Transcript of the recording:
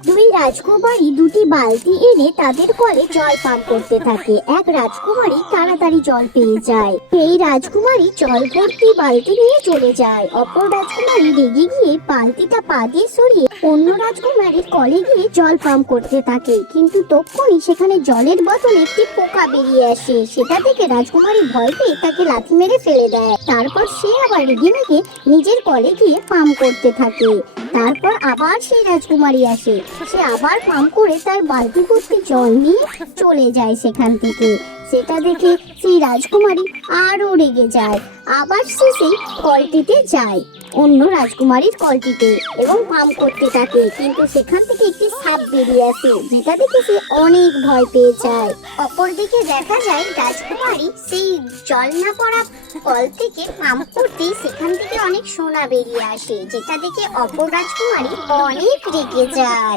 দুই রাজকুমারী দুটি বালতি এনে তাদের কলে জল পান করতে থাকে। এক রাজকুমারী তাড়াতাড়ি জল পেয়ে যায়। এই রাজকুমারী জল ভর্তি বালতি নিয়ে চলে যায়। অপর রাজকুমারী রেগে গিয়ে বালতিটা পা দিয়ে সরিয়ে অন্য রাজকুমারীর কলে গিয়ে জল পাম্প করতে থাকে। কিন্তু তখনই সেখানে জলের বোতলে একটি পোকা বেরিয়ে আসে। সেটা দেখে রাজকুমারী ভয় পেয়ে তাকে লাথি মেরে ফেলে দেয়। তারপর সে আবার রেগে মেগে নিজের কলে গিয়ে পাম্প করতে থাকে। তারপর আবার সেই রাজকুমারী আসে। সে আবার পাম্প করে তার বালতি ভর্তি জল নিয়ে চলে যায় সেখান থেকে। সেটা দেখে সেই রাজকুমারী আরো রেগে যায়। আবার সে সেই কলটিতে যায়, অন্য রাজকুমারীর কলটিতে, এবং পাম্প করতে থাকে। কিন্তু সেখান থেকে একটি সাপ বেরিয়ে আসে, যেটা দেখে সে অনেক ভয় পেয়ে যায়। অপরদিকে দেখা যায় রাজকুমারী সেই জল না পড়া কল থেকে পাম্প করতে সেখান থেকে অনেক সোনা বেরিয়ে আসে, যেটা দেখে অপর রাজকুমারী অনেক রেগে যায়।